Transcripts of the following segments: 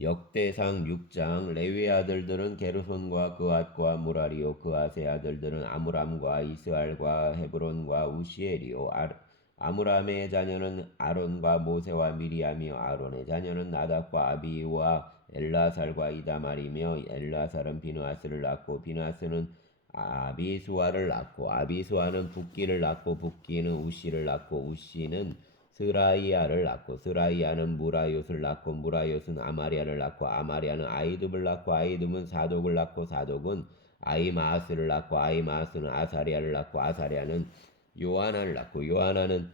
역대상 6장 레위의 아들들은 게르손과 그앗과 무라리요 그앗의 아들들은 아므람과 이스알과 헤브론과 우시엘이요 아므람의 자녀는 아론과 모세와 미리암이요 아론의 자녀는 나답과 아비와 엘라살과 이다말이며 엘라살은 비느하스를 낳고 비느하스는 아비수아를 낳고 아비수아는 붓기를 낳고 붓기는 우시를 낳고 우시는 스라이아를 낳고 스라이아는 무라요스를 낳고 무라요스는 아마리아를 낳고 아마리아는 아이둡을 낳고 아이둡은 사독을 낳고 사독은 아이마아스를 낳고 아이마아스는 아사리아를 낳고 아사리아는 요하나를 낳고 요하나는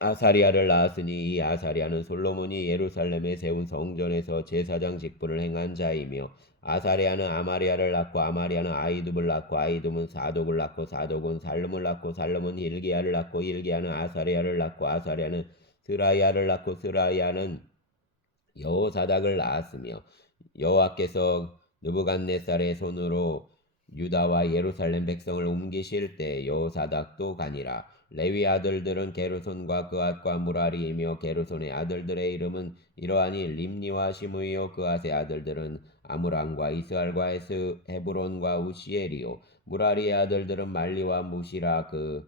아사리아를 낳았으니 이 아사리아는 솔로몬이 예루살렘에 세운 성전에서 제사장 직분을 행한 자이며 아사리아는 아마리아를 낳고 아마리아는 아이둡을 낳고 아이둡은 사독을 낳고 사독은 살름을 낳고 살름은 hil기야를 낳고 hil기야는 아사리아를 낳고 아사리아는 스라이아를 낳고 스라이아는 여호사닥을 낳았으며 여호와께서 느부갓네살의 손으로 유다와 예루살렘 백성을 옮기실 때 여호사닥도 가니라. 레위 아들들은 게르손과 그앗과 무라리이며 게르손의 아들들의 이름은 이러하니 림니와 시므이요 그앗의 아들들은 아므람과 이스알과 헤브론과 우시엘이요 무라리의 아들들은 말리와 무시라 그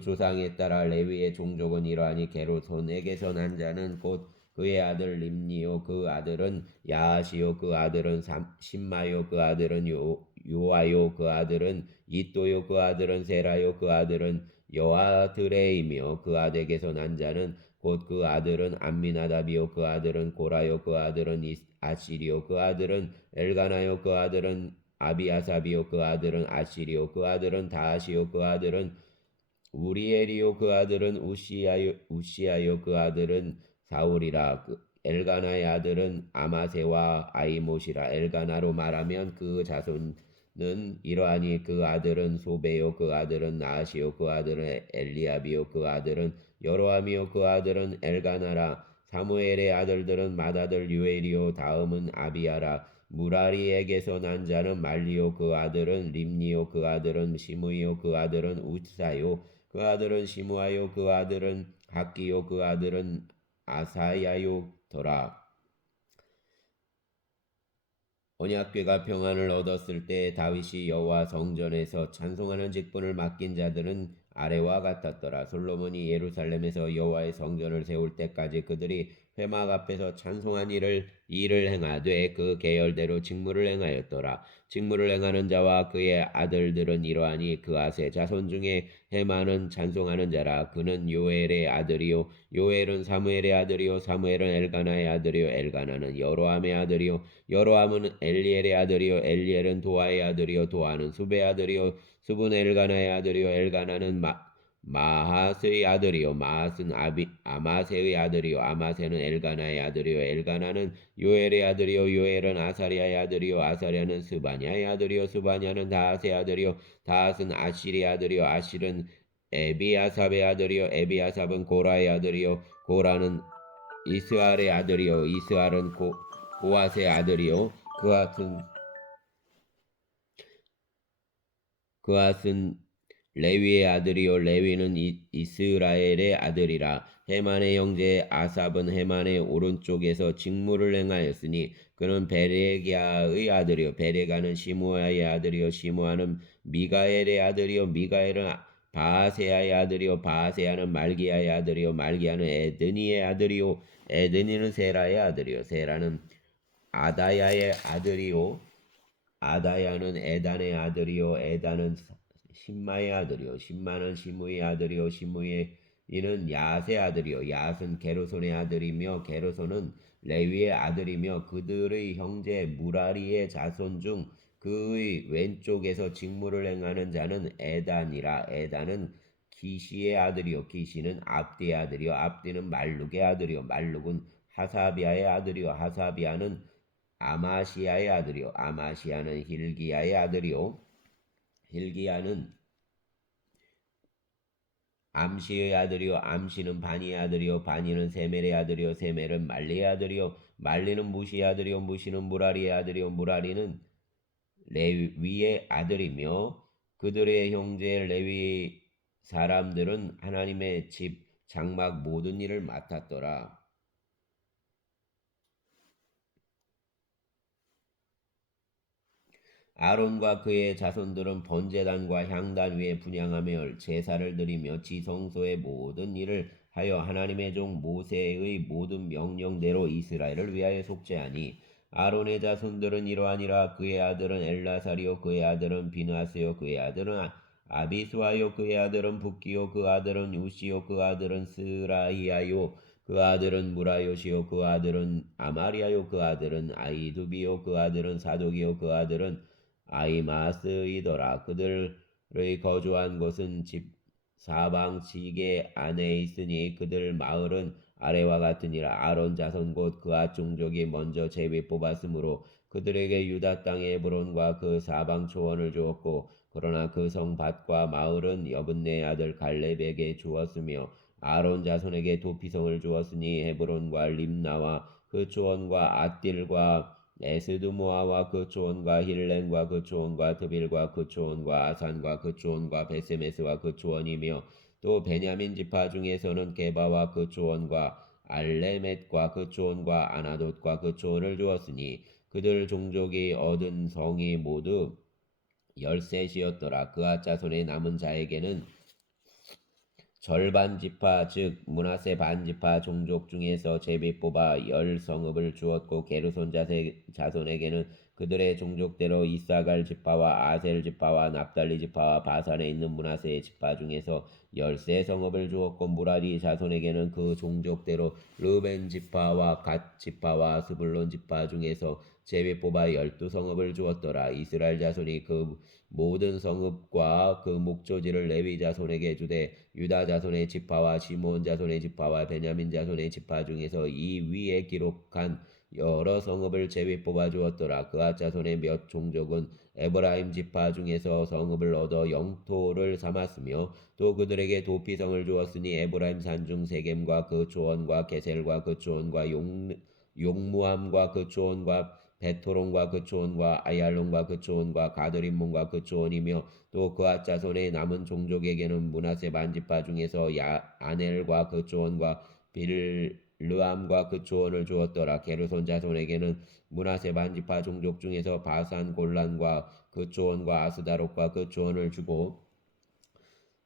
조상에 따라 레위의 종족은 이러하니 게르손에게서 난 자는 곧 그의 아들 림니요 그 아들은 야하시요 그 아들은 심마요 그 아들은 요아요 그 아들은 이또요 그 아들은 세라요 그 아들은 여아드레이며 그 아들에게서 난 자는 곧 그 아들은 암미나답이요 그 아들은 고라요 그 아들은 아시리요 그 아들은 엘가나요 그 아들은 아비아삽이요 그 아들은 아시리요 그 아들은 다하시요 그 아들은 우리엘이요 그 아들은 우시아요 그 아들은 사울이라. 엘가나의 아들은 아마세와 아이못이라. 엘가나로 말하면 그 자손은 이러하니 그 아들은 소베요 그 아들은 나하시요 그 아들은 엘리압이요 그 아들은 여로함이요 그 아들은 엘가나라. 사무엘의 아들들은 맏아들 유엘이요 다음은 아비야라. 무라리에게서 난 자는 말리요 그 아들은 림니요 그 아들은 시므이요 그 아들은 우사요 그 아들은 시므아요 그 아들은 학기요 그 아들은 아사야요 더라. 언약궤가 평안을 얻었을 때 다윗이 여호와 성전에서 찬송하는 직분을 맡긴 자들은 아래와 같았더라. 솔로몬이 예루살렘에서 여호와의 성전을 세울 때까지 그들이 회막 앞에서 찬송한 일을 행하되 그 계열대로 직무를 행하였더라. 직무를 행하는 자와 그의 아들들은 이러하니 그앗의 자손 중에 헤만은 찬송하는 자라. 그는 요엘의 아들이요 요엘은 사무엘의 아들이요 사무엘은 엘가나의 아들이요 엘가나는 여로함의 아들이요 여로함은 엘리엘의 아들이요 엘리엘은 도아의 아들이요 도아는 수베의 아들이요 수분 엘가나의 아들이요 엘가나는 마하스의 아들이요 마하스는 아마세의 아들이요 아마세는 엘가나의 아들이요 엘가나는 요엘의 아들이요 요엘은 아사리아의 아들이요 아사리아는 스바냐의 아들이요 스바냐는 다핫의 아들이요 다핫은 아실의 아들이요 아실은 에비아삽의 아들이요 에비아삽은 고라의 아들이요 고라는 이스알의 아들이요 이스알은 고앗의 아들이요 그앗은 레위의 아들이요 레위는 이스라엘의 아들이라. 헤만의 형제 아삽은 헤만의 오른쪽에서 직무를 행하였으니 그는 베레기야의 아들이요 베레가는 시므아의 아들이요 시므아는 미가엘의 아들이요 미가엘은 바하세야의 아들이요 바하세야는 말기야의 아들이요 말기야는 에드니의 아들이요 에드니는 세라의 아들이요 세라는 아다야의 아들이요 아다야는 에단의 아들이요 에단은 신마의 아들이요 신마는 시므의 아들이요 시므의 이는 야앗의 아들이요 야앗은 게르손의 아들이며 게르손은 레위의 아들이며 그들의 형제 무라리의 자손 중 그의 왼쪽에서 직무를 행하는 자는 에단이라. 에단은 기시의 아들이요 기시는 압디의 아들이요 압디는 말룩의 아들이요 말룩은 하사비아의 아들이요 하사비아는 아마시아의 아들이요 아마시아는 hil기야의 아들이요 hil기야는 암시의 아들이요 암시는 바니의 아들이요 바니는 세멜의 아들이요 세멜은 말리의 아들이요 말리는 무시의 아들이요 무시는 무라리의 아들이요 무라리는 레위의 아들이며 그들의 형제 레위 사람들은 하나님의 집 장막 모든 일을 맡았더라. 아론과 그의 자손들은 번제단과 향단 위에 분향하며 제사를 드리며 지성소의 모든 일을 하여 하나님의 종 모세의 모든 명령대로 이스라엘을 위하여 속죄하니 아론의 자손들은 이러하니라. 그의 아들은 엘라사리요 그의 아들은 비느하스요 그의 아들은 아비수아요 그의 아들은 붓기요 그 아들은 우시요 그 아들은 스라이아요 그 아들은 무라요시요 그 아들은 아마리아요 그 아들은 아이두비요 그 아들은 사독이요 그 아들은 아이마스이더라. 그들의 거주한 곳은 집 사방 지게 안에 있으니 그들 마을은 아래와 같으니라. 아론 자손 곧 그앗 종족이 먼저 제비 뽑았으므로 그들에게 유다 땅의 헤브론과 그 사방 초원을 주었고 그러나 그 성 밭과 마을은 여분네 아들 갈렙에게 주었으며 아론 자손에게 도피성을 주었으니 헤브론과 림나와 그 초원과 앗딜과 에스드모아와 그 초원과 힐렌과 그 초원과 드빌과 그 초원과 아산과 그 초원과 베세메스와 그 초원이며 또 베냐민 지파 중에서는 게바와 그 초원과 알레멧과 그 초원과 아나돗과 그 초원을 주었으니 그들 종족이 얻은 성이 모두 13이었더라. 그앗 자손의 남은 자에게는 절반 지파 즉 므낫세 반 지파 종족 중에서 제비 뽑아 10성읍을 주었고 게르손 자손에게는 그들의 종족대로 이사갈 지파와 아셀 지파와 납달리 지파와 바산에 있는 므낫세의 지파 중에서 13성읍을 주었고 무라리 자손에게는 그 종족대로 르벤 지파와 갓 지파와 스불론 지파 중에서 제비 뽑아 12성읍을 주었더라. 이스라엘 자손이 그 모든 성읍과 그 목조지를 레위 자손에게 주되 유다 자손의 지파와 시몬 자손의 지파와 베냐민 자손의 지파 중에서 이 위에 기록한 여러 성읍을 제비 뽑아 주었더라. 그앗 자손의 몇 종족은 에브라임 지파 중에서 성읍을 얻어 영토를 삼았으며 또 그들에게 도피성을 주었으니 에브라임 산중 세겜과 그 조원과 게셀과 그 조원과 용무함과 그 조원과 베토론과 그 초원과 아얄론과 그 초원과 가드림몬과 그 초원이며 또 그앗 자손의 남은 종족에게는 므낫세 반지파 중에서 아넬과 그 초원과 빌르암과 그 초원을 주었더라. 게르손 자손에게는 므낫세 반지파 종족 중에서 바산 골란과 그 초원과 아스다롯과 그 초원을 주고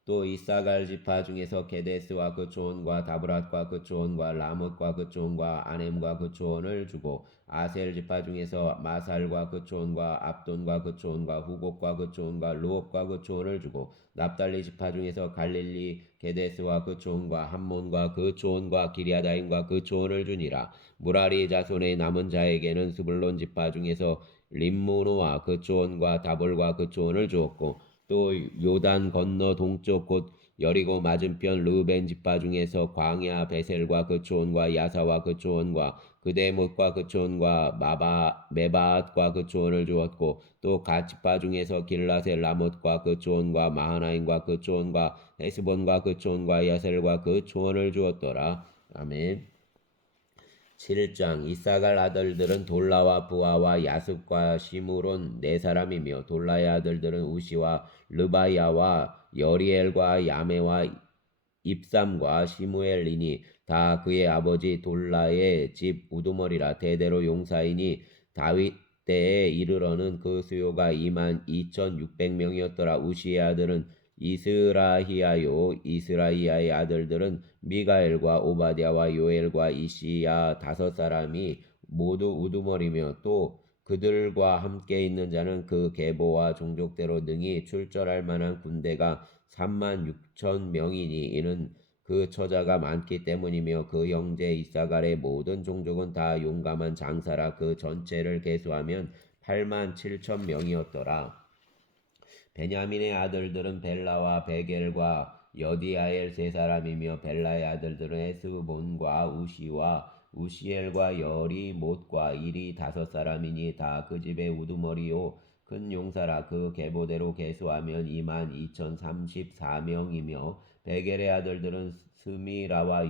또 이사갈 지파 중에서 게데스와 그 초원과 다브랏과 그 초원과 라못과 그 초원과 아넴과 그 초원을 주고 아셀 지파 중에서 마살과 그 초원과 압돈과 그 초원과 후곡과 그 초원과 루옵과 그 초원을 주고 납달리 지파 중에서 갈릴리 게데스와 그 초원과 함몬과 그 초원과 기리아다임과 그 초원을 주니라. 무라리 자손의 남은 자에게는 스불론 지파 중에서 림무노와 그 초원과 다볼과 그 초원을 주었고 또 요단 건너 동쪽 곧 여리고 맞은편 르벤 지파 중에서 광야 베셀과 그 초원과 야사와 그 초원과 그대못과 그 초원과 메바앗과 그 초원을 주었고 또 갓 지파 중에서 길라세 라못과 그 초원과 마하나임과 그 초원과 헤스본과 그 초원과 야셀과 그 초원을 주었더라. 아멘. 7장 이사갈 아들들은 돌라와 부하와 야습과 시므론 네 사람이며 돌라의 아들들은 우시와 르바야와 여리엘과 야메와 입삼과 시무엘이니 다 그의 아버지 돌라의 집 우두머리라. 대대로 용사이니 다윗 때에 이르러는 그 수요가 22,600명이었더라. 우시의 아들은 이스라히야요 이스라히야의 아들들은 미가엘과 오바댜와 요엘과 이시야 5사람이 모두 우두머리며 또 그들과 함께 있는 자는 그 계보와 종족대로 능히 출전할 만한 군대가 36,000명이니 이는 그 처자가 많기 때문이며 그 형제 이사갈의 모든 종족은 다 용감한 장사라. 그 전체를 계수하면 87,000명이었더라. 베냐민의 아들들은 벨라와 베겔과 여디아엘 세 사람이며 벨라의 아들들은 에스본과 우시와 우시엘과 여리못과 일이 5사람이니 다 그 집의 우두머리요 큰 용사라. 그 계보대로 계수하면 22,034명이며 베겔의 아들들은 스미라와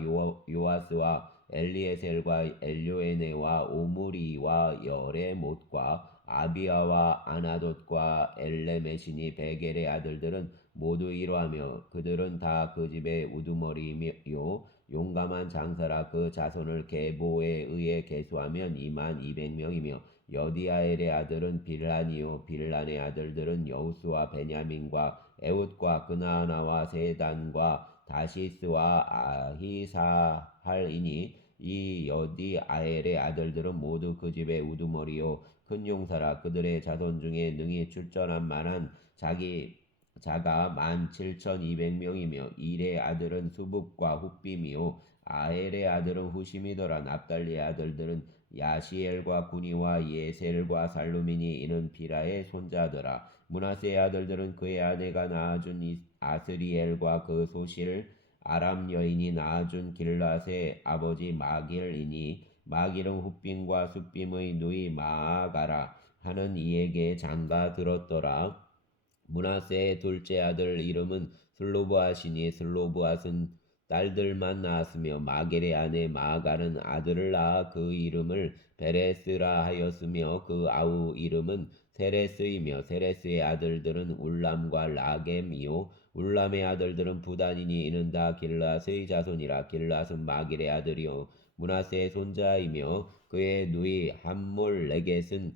요아스와 엘리에셀과 엘요에네와 오므리와 여레못과 아비아와 아나돗과 엘레메시니 베겔의 아들들은 모두 이러하며 그들은 다 그 집의 우두머리이며 용감한 장사라. 그 자손을 계보에 의해 계수하면 2만 200명이며 여디아엘의 아들은 빌란이요 빌란의 아들들은 여우스와 베냐민과 에웃과 그나아나와 세단과 다시스와 아히사할이니 이 여디아엘의 아들들은 모두 그 집의 우두머리요 큰 용사라. 그들의 자손 중에 능히 출전한 만한 자가 17,200명이며 일의 아들은 수북과 훗빔이요 아헬의 아들은 후심이더라. 납달리의 아들들은 야시엘과 구니와 예셀과 살루민이 이는 비라의 손자더라. 므낫세의 아들들은 그의 아내가 낳아준 아스리엘과 그 소실 아람 여인이 낳아준 길랏의 아버지 마길이니 마길은 훗빔과 숫빔의 누이 마아가라 하는 이에게 장가 들었더라. 므낫세의 둘째 아들 이름은 슬로브앗이니 슬로브앗은 딸들만 낳았으며 마겔의 아내 마아갈은 아들을 낳아 그 이름을 베레스라 하였으며 그 아우 이름은 세레스이며 세레스의 아들들은 울람과 라겜이요 울람의 아들들은 부단이니 이는 다 길랏의 자손이라. 길랏은 마길의 아들이요 므낫세의 손자이며 그의 누이 함몰레겟은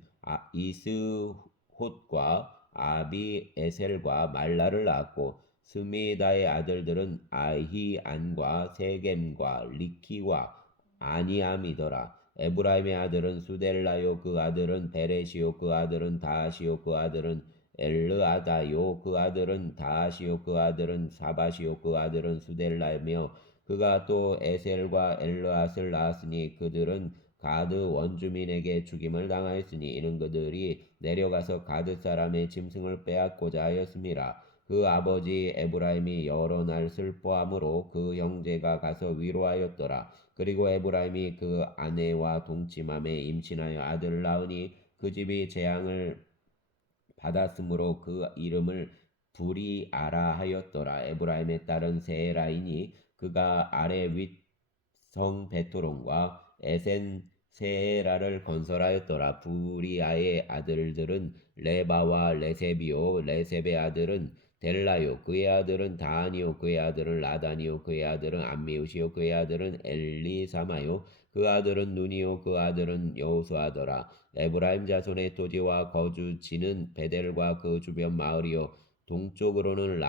이스톳과 아비에셀과 말라를 낳았고 스미다의 아들들은 아히안과 세겜과 리키와 아니암이더라. 에브라임의 아들은 수델라요 그 아들은 베레시요 그 아들은 다하시요 그 아들은 엘르아다요 그 아들은 다하시요 그 아들은 사바시요 그 아들은 수델라이며 그가 또 에셀과 엘르앗을 낳았으니 그들은 가드 원주민에게 죽임을 당하였으니 이는 그들이 내려가서 가드 사람의 짐승을 빼앗고자 하였음이라. 그 아버지 에브라임이 여러 날 슬퍼함으로 그 형제가 가서 위로하였더라. 그리고 에브라임이 그 아내와 동침함에 임신하여 아들을 낳으니 그 집이 재앙을 받았으므로 그 이름을 부리아라 하였더라. 에브라임의 딸은 세라이니 그가 아래 윗성 베토론과 에센 세라를 건설하였더라. 부리아의 아들들은 레바와 레셉이요 레셉의 아들은 델라요 그의 아들은 다하니요 그의 아들은 라다니요 그의 아들은 암미우시요 그의 아들은 엘리사마요 그 아들은 눈이요 그 아들은 여호수아더라. 에브라임 자손의 토지와 거주지는 베델과 그 주변 마을이요 동쪽으로는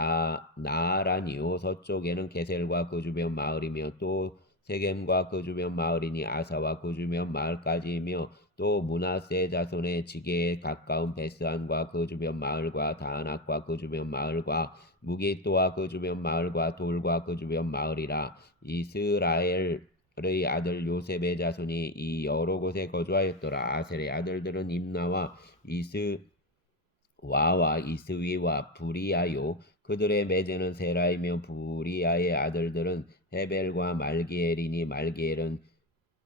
나아란이요 서쪽에는 게셀과 그 주변 마을이며 또 세겜과 그 주변 마을이니 아사와 그 주변 마을까지이며 또 므낫세 자손의 지게에 가까운 베스안과 그 주변 마을과 다안악과 그 주변 마을과 무기또와 그 주변 마을과 돌과 그 주변 마을이라. 이스라엘의 아들 요셉의 자손이 이 여러 곳에 거주하였더라. 아셀의 아들들은 임나와 이스와와 이스위와 부리아요 그들의 매제는 세라이며 부리아의 아들들은 헤벨과 말기엘이니 말기엘은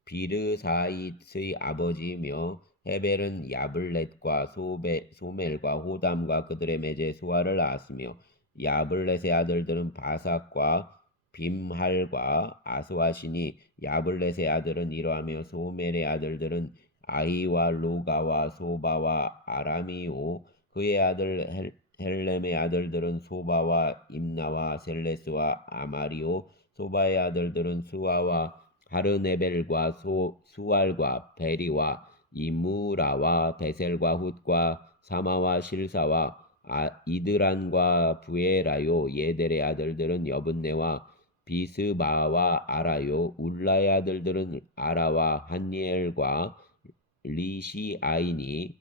비르사이트의 아버지이며 헤벨은 야블렛과 소멜과 호담과 그들의 매제 수아를 낳았으며 야블렛의 아들들은 바삭과 빔할과 아스와시니 야블렛의 아들은 이러하며 소멜의 아들들은 아이와 루가와 소바와 아람이오 그의 아들 헬렘의 아들들은 소바와 임나와 셀레스와 아마리오 소바의 아들들은 수아와 하르네벨과 수알과 베리와 이무라와 베셀과 훗과 사마와 실사와 이드란과 부에라요 예델의 아들들은 여분네와 비스바와 아라요 울라의 아들들은 아라와 한니엘과 리시아이니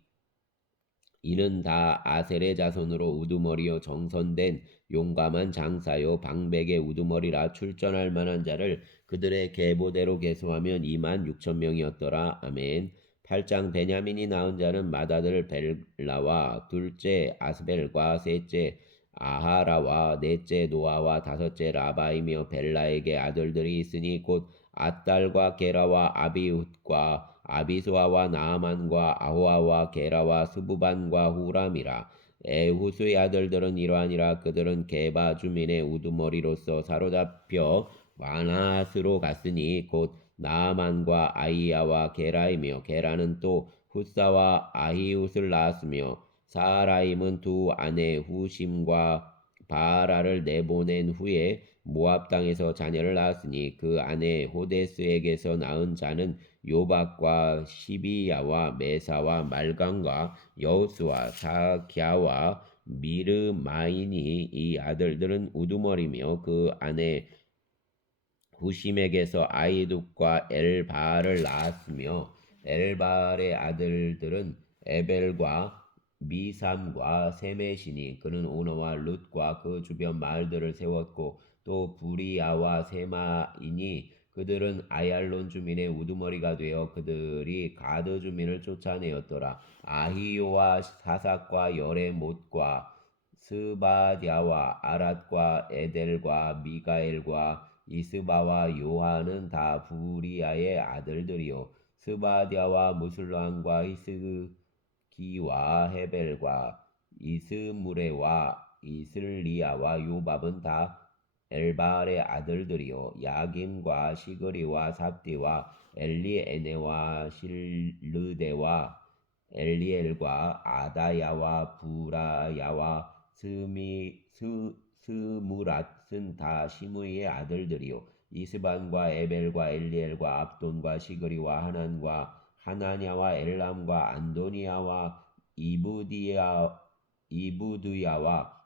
이는 다 아셀의 자손으로 우두머리요 정선된 용감한 장사요 방백의 우두머리라. 출전할 만한 자를 그들의 계보대로 계수하면 26,000명이었더라. 아멘. 8장 베냐민이 낳은 자는 맏아들 벨라와 둘째 아스벨과 셋째 아하라와 넷째 노아와 다섯째 라바이며 벨라에게 아들들이 있으니 곧 앗달과 게라와 아비훗과 아비수아와 나아만과 아호아와 게라와 스부반과 후람이라. 에후스의 아들들은 이러하니라. 그들은 게바 주민의 우두머리로서 사로잡혀 마나스로 갔으니 곧 나아만과 아이야와 게라이며 게라는 또 훗사와 아히훗을 낳았으며 사라임은 두 아내 후심과 바라를 내보낸 후에 모압 땅에서 자녀를 낳았으니 그 아내 호데스에게서 낳은 자는 요박과 시비야와 메사와 말강과 여우스와 사갸와 미르마이니. 이 아들들은 우두머리며 그 아내 후심에게서 아이둑과 엘바알을 낳았으며 엘바알의 아들들은 에벨과 미삼과 세메시니. 그는 오너와 룻과 그 주변 마을들을 세웠고 또 부리아와 세마이니. 그들은 아얄론 주민의 우두머리가 되어 그들이 가드 주민을 쫓아내었더라. 아히요와 사삭과 여레못과 스바랴와 아랏과 에델과 미가엘과 이스바와 요한은 다 부리아의 아들들이요 스바랴와 무슬람과 히스기와 헤벨과 이스무레와 이슬리아와 요밥은 다 엘바알의 아들들이요 야긴과 시그리와 삽디와 엘리에네와 실르데와 엘리엘과 아다야와 부라야와 스무랏은 다 시므이의 아들들이요 이스반과 에벨과 엘리엘과 압돈과 시그리와 하난과 하나냐와 엘람과 안도니아와 이부드야와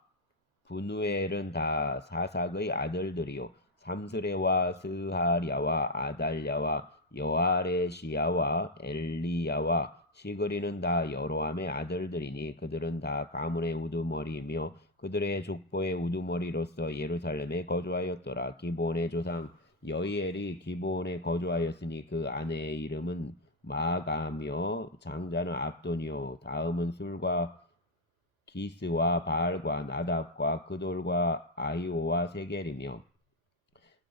분우엘은 다 사삭의 아들들이요 삼스레와 스하랴와 아달랴와 여아레시야와 엘리야와 시그리는 다 여로함의 아들들이니 그들은 다 가문의 우두머리이며 그들의 족보의 우두머리로서 예루살렘에 거주하였더라. 기브온의 조상 여이엘이 기브온에 거주하였으니 그 아내의 이름은 마가며 장자는 압돈이요 다음은 술과 기스와 바알과 나답과 그돌과 아히오와 세겔이며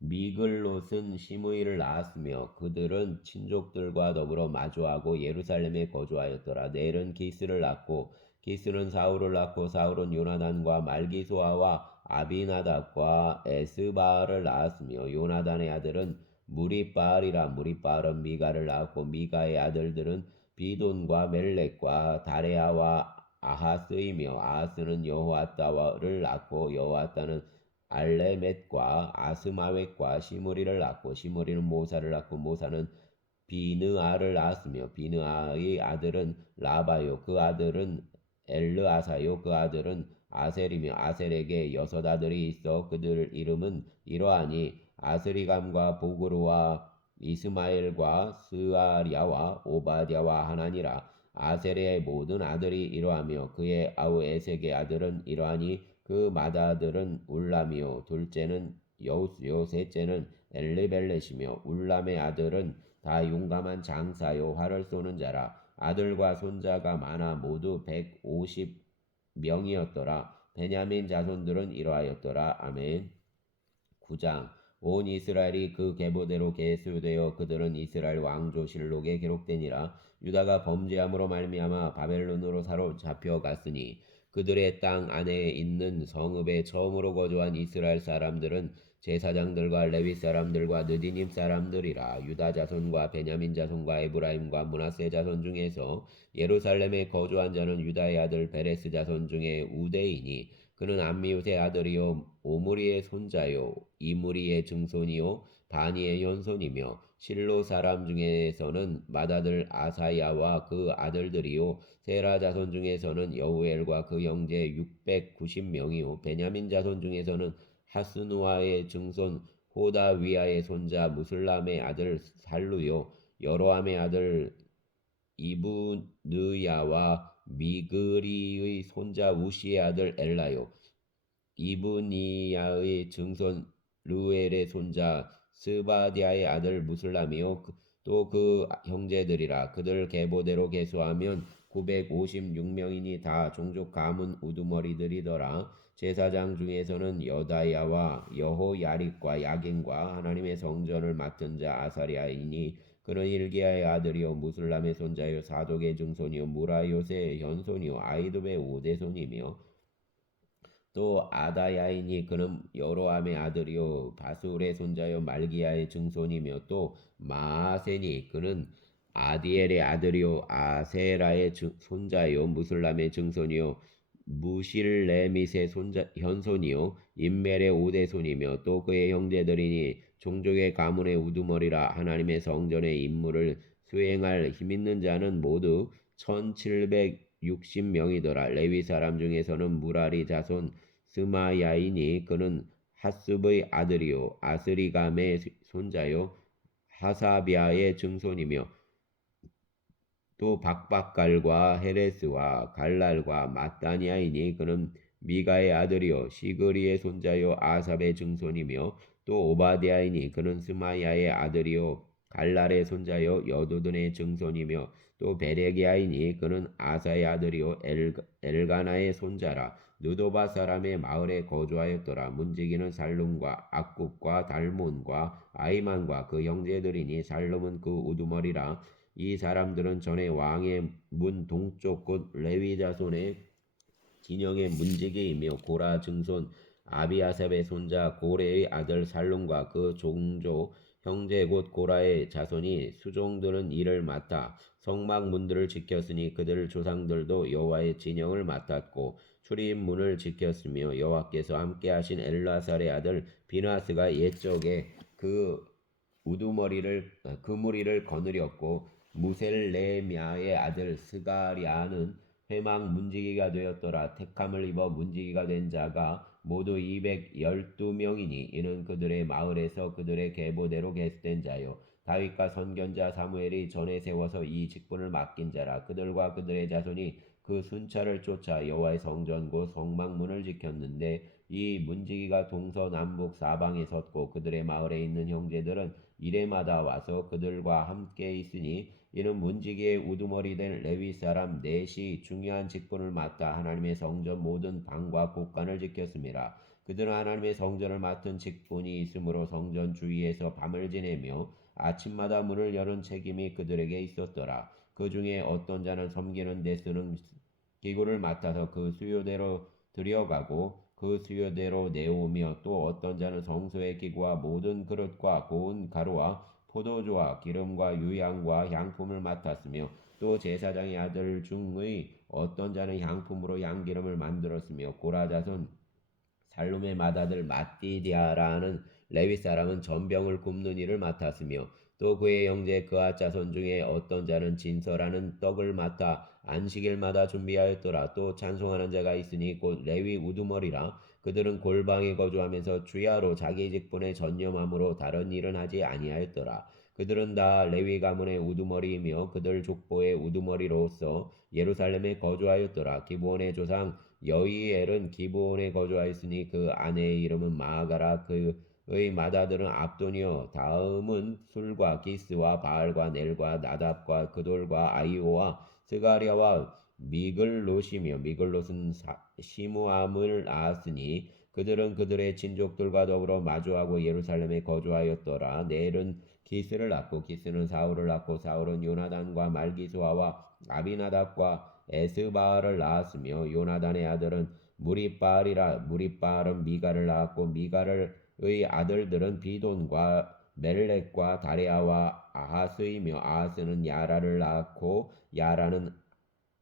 미글롯은 시므이를 낳았으며 그들은 친족들과 더불어 마주하고 예루살렘에 거주하였더라. 넬은 기스를 낳고 기스는 사울을 낳고 사울은 요나단과 말기소아와 아비나답과 에스바알을 낳았으며 요나단의 아들은 무리바알이라. 무리바알은 미가를 낳았고 미가의 아들들은 비돈과 멜렉과 다레아와 아하스이며 아하스는 여호아따를 낳고 여호아따는 알레멧과 아스마웻과 시므리를 낳고 시므리는 모사를 낳고 모사는 비느아를 낳았으며 비느아의 아들은 라바요 그 아들은 엘르아사요 그 아들은 아셀이며 아셀에게 6 아들이 있어 그들 이름은 이러하니 아스리감과 보그루와 이스마엘과 스아랴와 오바댜와 하나니라. 아셀의 모든 아들이 이러하며 그의 아우 에색의 아들은 이러하니 그 맏아들은 울람이요 둘째는 여우스요 셋째는 엘리벨렛이며 울람의 아들은 다 용감한 장사요 활을 쏘는 자라. 아들과 손자가 많아 모두 150명이었더라. 베냐민 자손들은 이러하였더라. 아멘. 9장. 온 이스라엘이 그 계보대로 계수되어 그들은 이스라엘 왕조 실록에 기록되니라. 유다가 범죄함으로 말미암아 바벨론으로 사로잡혀 갔으니 그들의 땅 안에 있는 성읍에 처음으로 거주한 이스라엘 사람들은 제사장들과 레위 사람들과 느디님 사람들이라. 유다 자손과 베냐민 자손과 에브라임과 므낫세 자손 중에서 예루살렘에 거주한 자는 유다의 아들 베레스 자손 중에 우대이니 그는 암미웃의 아들이요 오므리의 손자요 이므리의 증손이요 바니의 현손이며 실로 사람 중에서는 맏아들 아사야와 그 아들들이요 세라 자손 중에서는 여우엘과 그 형제 690명이요 베냐민 자손 중에서는 하스누아의 증손 호다위아의 손자 무슬람의 아들 살루요 여로함의 아들 이브느야와 미그리의 손자 우시의 아들 엘라요 이브니야의 증손 르웰의 손자 스바디아의 아들 무슬람이요 또 그 형제들이라. 그들 계보대로 계수하면 956명이니 다 종족 가문 우두머리들이더라. 제사장 중에서는 여다야와 여호야립과 야긴과 하나님의 성전을 맡은 자 아사리아이니 그는 일기야의 아들이요 무슬람의 손자요 사독의 증손이요 무라요세의 현손이요 아이돔의 오대손이며 또 아다야이니 그는 여로함의 아들이요 바술의 손자요 말기야의 증손이며 또 마아세니 그는 아디엘의 아들이요 아세라의 손자요 무슬람의 증손이요 무실레밋의 현손이요 임멜의 오대손이며 또 그의 형제들이니 종족의 가문의 우두머리라. 하나님의 성전의 임무를 수행할 힘있는 자는 모두 1760명이더라. 레위 사람 중에서는 무라리 자손 스마야이니 그는 하습의 아들이요 아스리감의 손자요 하사비아의 증손이며 또 박박갈과 헤레스와 갈랄과 마따니아이니 그는 미가의 아들이요 시그리의 손자요 아삽의 증손이며 또 오바디아이니 그는 스마야의 아들이요 갈랄의 손자요 여도든의 증손이며 또 베레기아이니 그는 아사의 아들이요 엘가나의 손자라. 느도바 사람의 마을에 거주하였더라. 문지기는 살룸과 악굽과 달몬과 아이만과 그 형제들이니 살룸은 그 우두머리라. 이 사람들은 전에 왕의 문 동쪽 곧 레위 자손의 진영의 문지기이며 고라 증손 아비아삽의 손자 고레의 아들 살룸과 그 종족 형제 곧 고라의 자손이 수종들은 이를 맡아 성막 문들을 지켰으니 그들 조상들도 여호와의 진영을 맡았고 출입문을 지켰으며 여호와께서 함께하신 엘라살의 아들 비나스가 옛적에 그 무리를 거느렸고 무셀레미아의 아들 스가리아는 회막 문지기가 되었더라. 택함을 입어 문지기가 된 자가 모두 212명이니 이는 그들의 마을에서 그들의 계보대로 계수된 자요 다윗과 선견자 사무엘이 전에 세워서 이 직분을 맡긴 자라. 그들과 그들의 자손이 그 순찰을 쫓아 여호와의 성전 곧 성막문을 지켰는데 이 문지기가 동서남북 사방에 섰고 그들의 마을에 있는 형제들은 이래마다 와서 그들과 함께 있으니 이는 문지기의 우두머리 된 레위 사람 넷이 중요한 직분을 맡아 하나님의 성전 모든 방과 곳간을 지켰습니다. 그들은 하나님의 성전을 맡은 직분이 있으므로 성전 주위에서 밤을 지내며 아침마다 문을 여는 책임이 그들에게 있었더라. 그 중에 어떤 자는 섬기는 데 쓰는 기구를 맡아서 그 수요대로 들여가고 그 수요대로 내오며 또 어떤 자는 성소의 기구와 모든 그릇과 고운 가루와 포도주와 기름과 유향과 향품을 맡았으며 또 제사장의 아들 중의 어떤 자는 향품으로 향기름을 만들었으며 고라 자손 살룸의 맏아들 마띠디아라는 레위 사람은 전병을 굽는 일을 맡았으며 또 그의 형제 그앗 자손 중에 어떤 자는 진설하는 떡을 맡아 안식일마다 준비하였더라. 또 찬송하는 자가 있으니 곧 레위 우두머리라. 그들은 골방에 거주하면서 주야로 자기 직분에 전념함으로 다른 일은 하지 아니하였더라. 그들은 다 레위 가문의 우두머리이며 그들 족보의 우두머리로서 예루살렘에 거주하였더라. 기브온의 조상 여이엘은 기브온에 거주하였으니 그 아내의 이름은 마아가라. 그의 맏아들은 압돈이요 다음은 술과 기스와 바알과 넬과 나답과 그돌과 아이오와 스가랴와 미글롯이며 미글롯은 시므암을 낳았으니 그들은 그들의 친족들과 더불어 마주하고 예루살렘에 거주하였더라. 넬은 기스를 낳고 기스는 사울을 낳고 사울은 요나단과 말기수아와 아비나답과 에스바알을 낳았으며 요나단의 아들은 무리바알이라. 무리바알은 미가를 낳았고 미가를 의 아들들은 비돈과 멜렉과 다레아와 아하스이며 아하스는 야라를 낳았고 야라는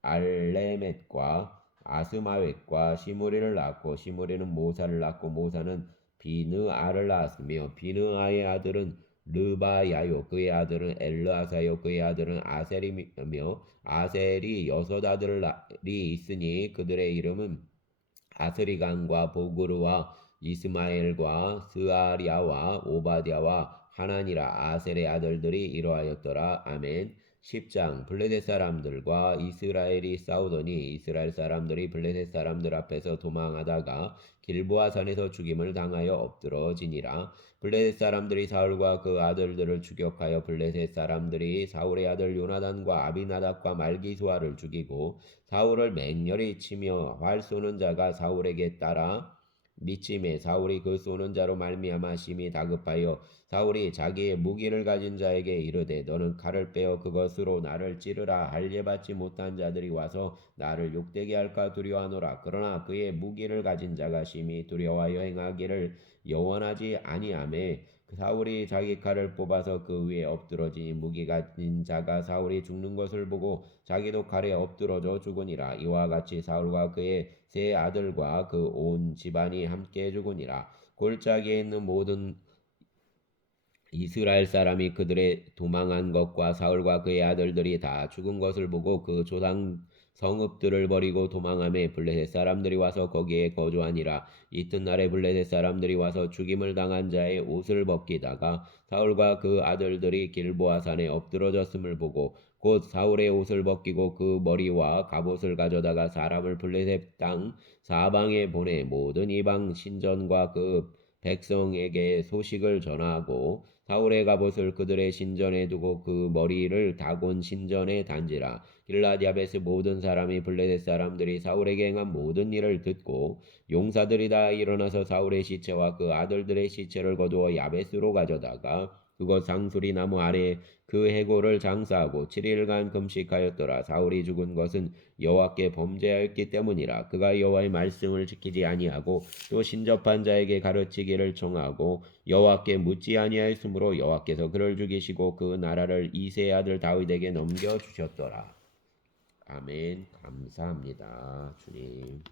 알레멧과 아스마웻과 시므리를 낳았고 시므리는 모사를 낳고 모사는 비느아를 낳았으며 비느아의 아들은 르바야요 그의 아들은 엘르아사요 그의 아들은 아셀이며 아셀이 여섯 아들이 있으니 그들의 이름은 아스리간과 보그르와 이스마엘과 스아리아와 오바댜와 하나니라. 아셀의 아들들이 이러하였더라. 아멘. 10장 블레셋 사람들과 이스라엘이 싸우더니 이스라엘 사람들이 블레셋 사람들 앞에서 도망하다가 길보아 산에서 죽임을 당하여 엎드러지니라. 블레셋 사람들이 사울과 그 아들들을 추격하여 블레셋 사람들이 사울의 아들 요나단과 아비나답과 말기수아를 죽이고 사울을 맹렬히 치며 활 쏘는 자가 사울에게 따라 미침에 사울이 그 쏘는 자로 말미암아 심히 다급하여 사울이 자기의 무기를 가진 자에게 이르되 너는 칼을 빼어 그것으로 나를 찌르라. 할례받지 못한 자들이 와서 나를 욕되게 할까 두려워하노라. 그러나 그의 무기를 가진 자가 심히 두려워하여 행하기를 영원하지 아니하매 사울이 자기 칼을 뽑아서 그 위에 엎드러지니 무기 가진 자가 사울이 죽는 것을 보고 자기도 칼에 엎드러져 죽으니라. 이와 같이 사울과 그의 세 아들과 그 온 집안이 함께 죽으니라. 골짜기에 있는 모든 이스라엘 사람이 그들의 도망한 것과 사울과 그의 아들들이 다 죽은 것을 보고 그 조상 성읍들을 버리고 도망하며 블레셋 사람들이 와서 거기에 거주하니라. 이튿날에 블레셋 사람들이 와서 죽임을 당한 자의 옷을 벗기다가 사울과 그 아들들이 길보아 산에 엎드러졌음을 보고 곧 사울의 옷을 벗기고 그 머리와 갑옷을 가져다가 사람을 블레셋 땅 사방에 보내 모든 이방 신전과 그 백성에게 소식을 전하고 사울의 갑옷을 그들의 신전에 두고 그 머리를 다곤 신전에 단지라. 길랏 야베스 모든 사람이 블레셋 사람들이 사울에게 행한 모든 일을 듣고 용사들이 다 일어나서 사울의 시체와 그 아들들의 시체를 거두어 야베스로 가져다가 그곳 상수리 나무 아래 그 해골을 장사하고 7일간 금식하였더라. 사울이 죽은 것은 여호와께 범죄하였기 때문이라. 그가 여호와의 말씀을 지키지 아니하고 또 신접한 자에게 가르치기를 청하고 여호와께 묻지 아니하였으므로 여호와께서 그를 죽이시고 그 나라를 이새의 아들 다윗에게 넘겨 주셨더라. 아멘. 감사합니다. 주님.